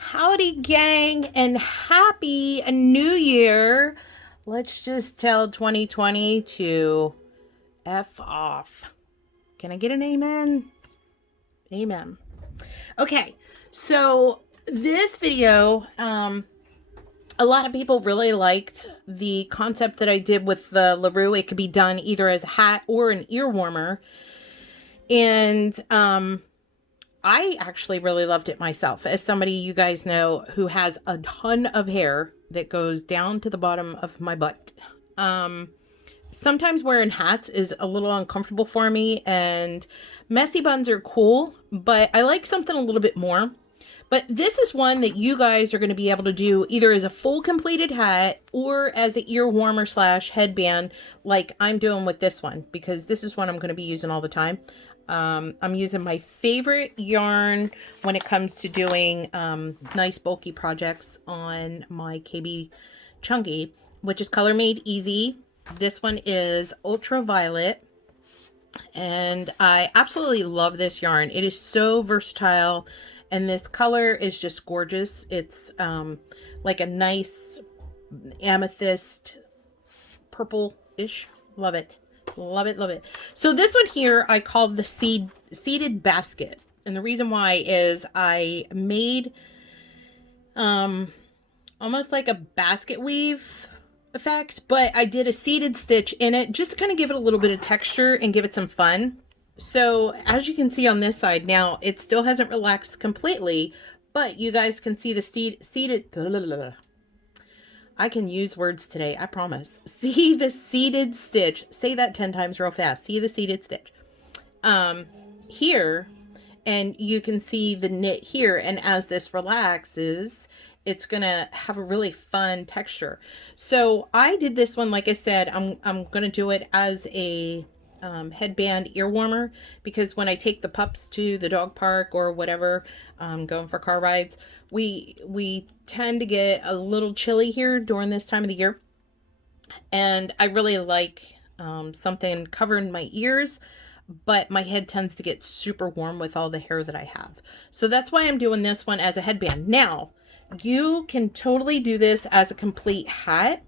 Howdy, gang, and happy new year. Let's just tell 2020 to F off. Can I get an amen? Amen. Okay, so this video, a lot of people really liked the concept that I did with the LaRue. It could be done either as a hat or an ear warmer. And I actually really loved it myself. As somebody you guys know who has a ton of hair that goes down to the bottom of my butt. Sometimes wearing hats is a little uncomfortable for me, and messy buns are cool, but I like something a little bit more. But this is one that you guys are going to be able to do either as a full completed hat or as an ear warmer slash headband, like I'm doing with this one, because this is one I'm going to be using all the time. I'm using my favorite yarn when it comes to doing nice bulky projects on my KB Chunky, which is Color Made Easy. This one is Ultraviolet, and I absolutely love this yarn. It is so versatile, and this color is just gorgeous. It's like a nice amethyst purple-ish. Love it. Love it, love it. So this one here I called the seeded basket. And the reason why is I made almost like a basket weave effect, but I did a seeded stitch in it just to kind of give it a little bit of texture and give it some fun. So as you can see on this side now, it still hasn't relaxed completely, but you guys can see the seeded, I can use words today, I promise. See the seeded stitch. Say that 10 times real fast. See the seeded stitch. Here, and you can see the knit here, and as this relaxes, it's gonna have a really fun texture. So I did this one, like I said, I'm gonna do it as a headband ear warmer, because when I take the pups to the dog park or whatever, going for car rides, we tend to get a little chilly here during this time of the year, and I really like something covering my ears, but my head tends to get super warm with all the hair that I have. So that's why I'm doing this one as a headband. Now, you can totally do this as a complete hat,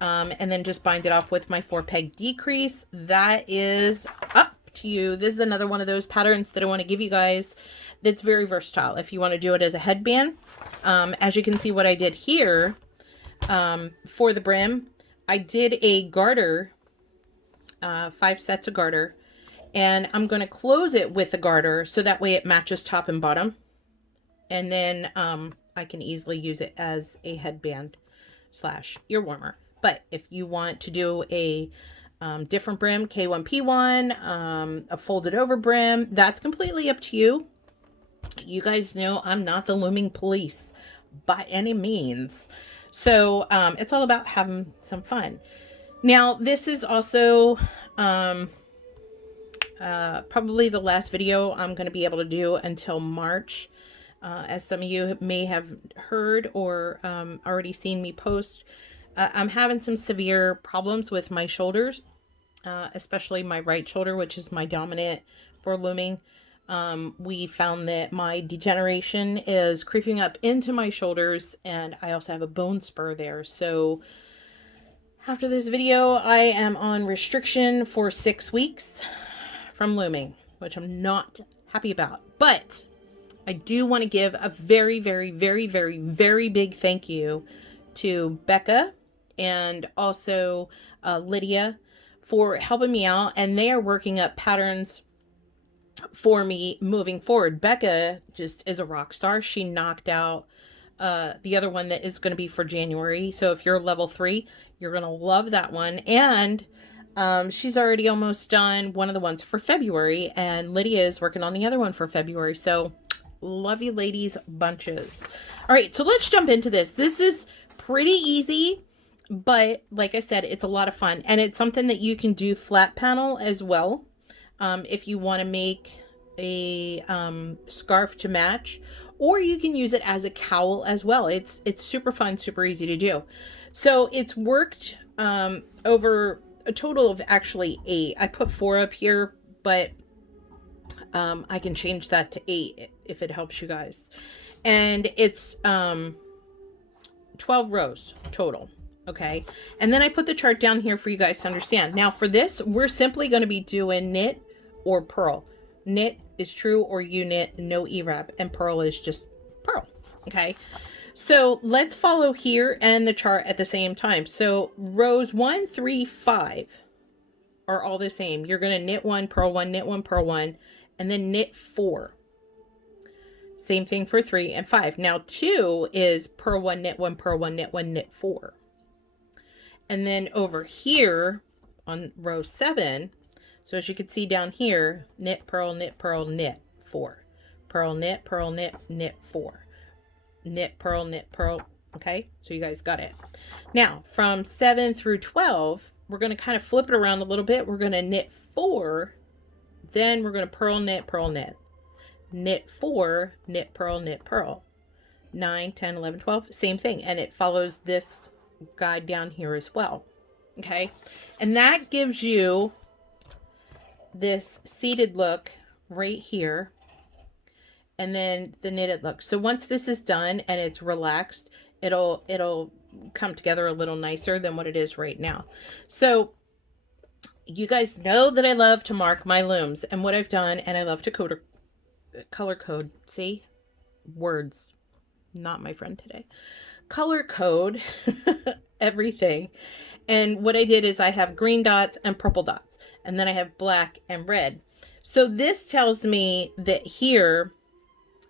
and then just bind it off with my 4-peg decrease. That is up to you. This is another one of those patterns that I want to give you guys that's very versatile if you want to do it as a headband. As you can see what I did here, for the brim, I did a garter, 5 sets of garter, and I'm going to close it with a garter so that way it matches top and bottom. And then I can easily use it as a headband slash ear warmer. But if you want to do a different brim, K1P1, a folded over brim, that's completely up to you. You guys know I'm not the looming police by any means. So it's all about having some fun. Now, this is also probably the last video I'm going to be able to do until March. As some of you may have heard or already seen me post, I'm having some severe problems with my shoulders, especially my right shoulder, which is my dominant for looming. We found that my degeneration is creeping up into my shoulders, and I also have a bone spur there. So after this video, I am on restriction for 6 weeks from looming, which I'm not happy about. But I do want to give a very, very, very, very, very big thank you to Becca and also Lydia for helping me out, and they are working up patterns for me moving forward. Becca just is a rock star. She knocked out the other one that is going to be for January. So if you're level 3, you're going to love that one. And she's already almost done one of the ones for February, and Lydia is working on the other one for February. So love you ladies bunches. All right, so let's jump into this. This is pretty easy, but like I said, it's a lot of fun, and it's something that you can do flat panel as well. If you want to make a scarf to match, or you can use it as a cowl as well. It's super fun, super easy to do. So it's worked over a total of actually 8. I put 4 up here, but I can change that to 8 if it helps you guys. and it's 12 rows total. Okay, and then I put the chart down here for you guys to understand. Now for this, we're simply going to be doing knit or purl. Knit is true or U-knit, no E-wrap, and purl is just purl. Okay, so let's follow here and the chart at the same time. So rows 1, 3, 5 are all the same. You're going to knit 1, purl 1, knit 1, purl 1, and then knit 4. Same thing for 3 and 5. Now 2 is purl 1, knit 1, purl 1, knit 1, knit 4. And then over here on row 7, so as you can see down here, knit, purl, knit, 4. Purl, knit, knit 4. Knit, purl. Okay, so you guys got it. Now from 7 through 12, we're going to kind of flip it around a little bit. We're going to knit 4, then we're going to purl, knit, knit 4, knit, purl. 9, 10, 11, 12, same thing. And it follows this guide down here as well. Okay, and that gives you this seated look right here, and then the knitted look. So once this is done and it's relaxed, it'll come together a little nicer than what it is right now. So you guys know that I love to mark my looms and what I've done, and I love to color code. See, words, not my friend today. Color code everything. And what I did is I have green dots and purple dots, and then I have black and red. So this tells me that here,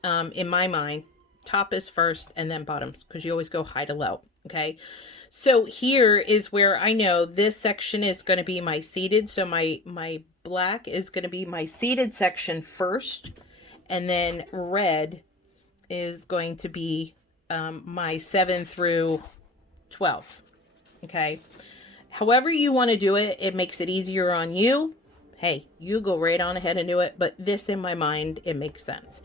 in my mind, top is first and then bottoms, because you always go high to low. Okay, so here is where I know this section is going to be my seated. So my black is going to be my seated section first, and then red is going to be my 7 through 12. Okay, however you want to do it, it makes it easier on you. Hey, you go right on ahead and do it, but this in my mind, it makes sense.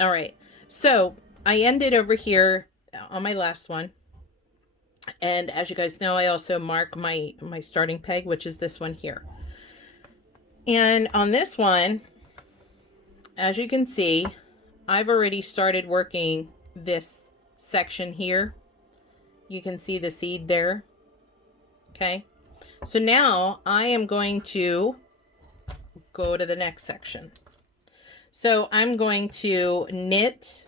All right, so I ended over here on my last one, and as you guys know, I also mark my starting peg, which is this one here. And on this one, as you can see, I've already started working this section here. You can see the seed there. Okay, so now I am going to go to the next section. So I'm going to knit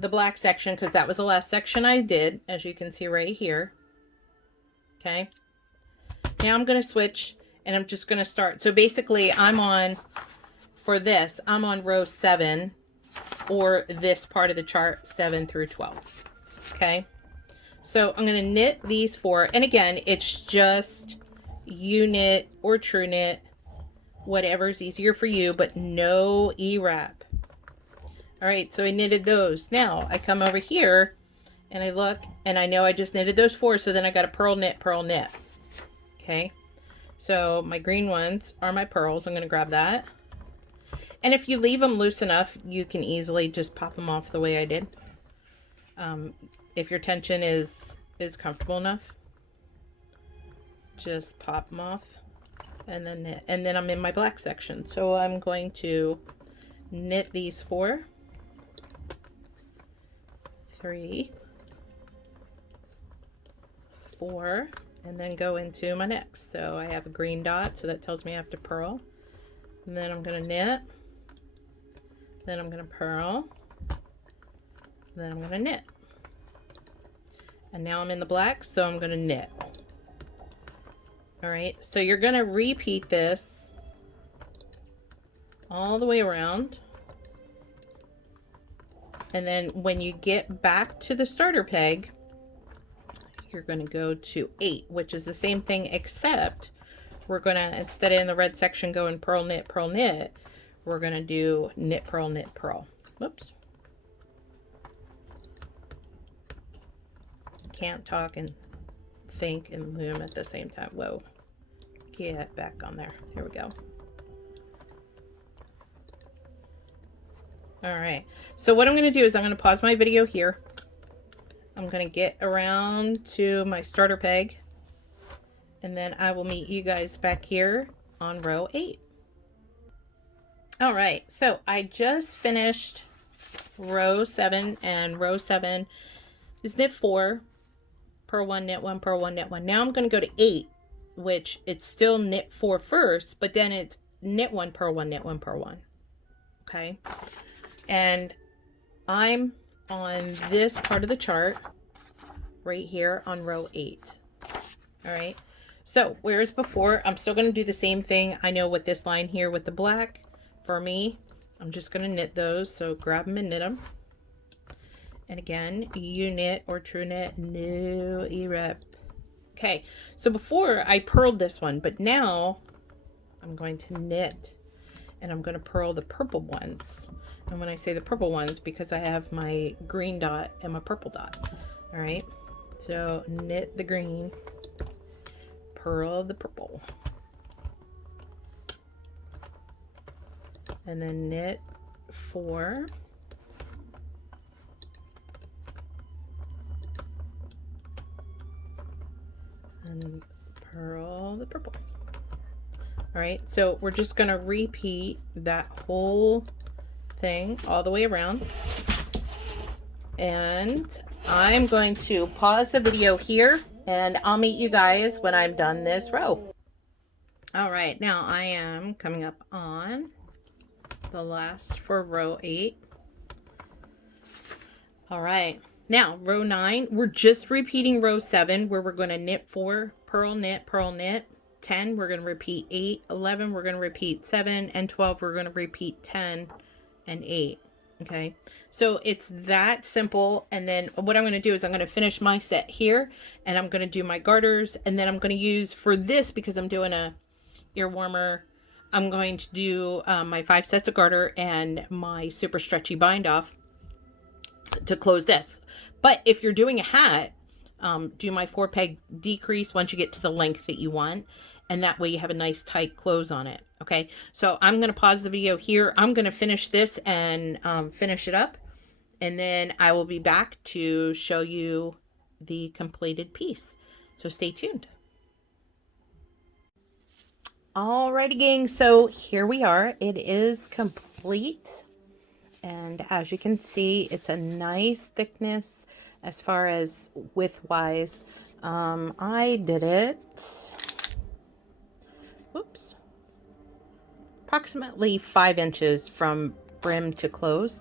the black section, because that was the last section I did, as you can see right here. Okay, now I'm going to switch, and I'm just going to start. So basically I'm on, for this, I'm on row 7, or this part of the chart, 7 through 12. Okay, so I'm going to knit these 4, and again, it's just U-knit or true knit, whatever's easier for you, but no E-wrap. All right, so I knitted those. Now I come over here and I look, and I know I just knitted those 4, so then I got a purl, knit. Okay, so my green ones are my pearls. I'm going to grab that. And if you leave them loose enough, you can easily just pop them off the way I did. If your tension is comfortable enough, just pop them off, and then knit. And then I'm in my black section. So I'm going to knit these 4, 3, 4, and then go into my next. So I have a green dot, so that tells me I have to purl. And then I'm going to knit. Then I'm going to purl. Then I'm going to knit. And now I'm in the black, so I'm going to knit. All right, so you're going to repeat this all the way around. And then when you get back to the starter peg, you're going to go to 8, which is the same thing, except we're going to, instead of in the red section going purl, knit, we're going to do knit, purl. Whoops. Can't talk and think and loom at the same time. Whoa. Get back on there. Here we go. All right. So what I'm going to do is I'm going to pause my video here. I'm going to get around to my starter peg, and then I will meet you guys back here on row 8. All right. So I just finished row 7, and row 7 is knit 4, purl 1, knit 1, purl 1, knit 1. Now I'm going to go to 8, which it's still knit 4 first, but then it's knit 1, purl 1, knit 1, purl 1. Okay, and I'm on this part of the chart right here on row 8. All right, so whereas before, I'm still going to do the same thing. I know with this line here with the black, for me, I'm just going to knit those. So grab them and knit them. And again, U knit or true knit, no E-rep. Okay, so before I purled this one, but now I'm going to knit and I'm going to purl the purple ones. And when I say the purple ones, because I have my green dot and my purple dot. All right, so knit the green, purl the purple, and then knit 4, and purl the purple. All right, so we're just going to repeat that whole thing all the way around, and I'm going to pause the video here and I'll meet you guys when I'm done this row. All right, now I am coming up on the last for row 8. All right, now row 9, we're just repeating row 7 where we're going to knit 4, purl knit, 10 we're going to repeat 8, 11 we're going to repeat 7, and 12 we're going to repeat 10 and 8. Okay, so it's that simple. And then what I'm going to do is I'm going to finish my set here, and I'm going to do my garters, and then I'm going to use for this, because I'm doing a ear warmer, I'm going to do my 5 sets of garter and my super stretchy bind off to close this. But if you're doing a hat, do my 4 peg decrease once you get to the length that you want, and that way you have a nice tight close on it. Okay, so I'm going to pause the video here. I'm going to finish this and finish it up, and then I will be back to show you the completed piece. So stay tuned. Alrighty, gang, so here we are. It is complete, and as you can see, it's a nice thickness as far as width wise. I did it, whoops, approximately 5 inches from brim to close.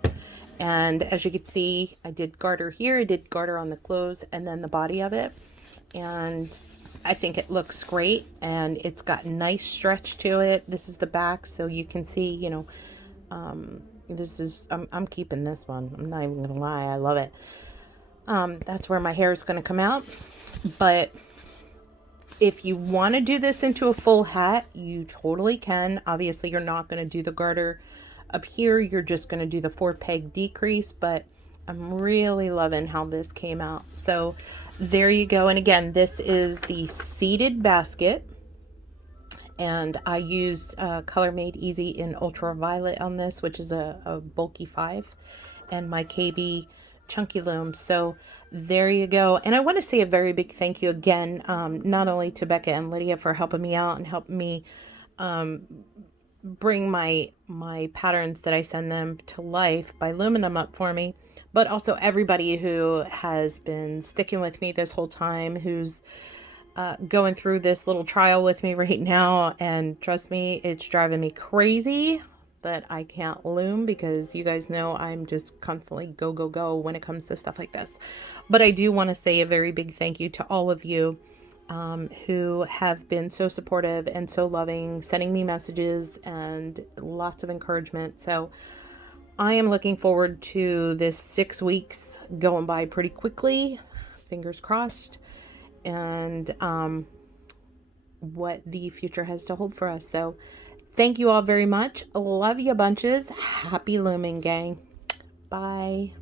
And as you can see, I did garter here, I did garter on the close, and then the body of it. And I think it looks great, and it's got nice stretch to it. This is the back, so you can see, you know, this is, I'm keeping this one. I'm not even gonna lie, I love it. That's where my hair is gonna come out. But if you want to do this into a full hat, you totally can. Obviously, you're not going to do the garter up here. You're just going to do the 4 peg decrease, but I'm really loving how this came out. So there you go. And again, this is the seated basket, and I used Color Made Easy in Ultraviolet on this, which is a bulky 5, and my KB Chunky Loom. So there you go. And I want to say a very big thank you again, not only to Becca and Lydia for helping me out and helping me bring my patterns that I send them to life by looming them up for me, but also everybody who has been sticking with me this whole time, who's going through this little trial with me right now. And trust me, it's driving me crazy that I can't loom, because you guys know I'm just constantly go, go, go when it comes to stuff like this. But I do want to say a very big thank you to all of you who have been so supportive and so loving, sending me messages and lots of encouragement. So I am looking forward to this 6 weeks going by pretty quickly, fingers crossed, and what the future has to hold for us. So thank you all very much. Love you bunches. Happy looming, gang. Bye.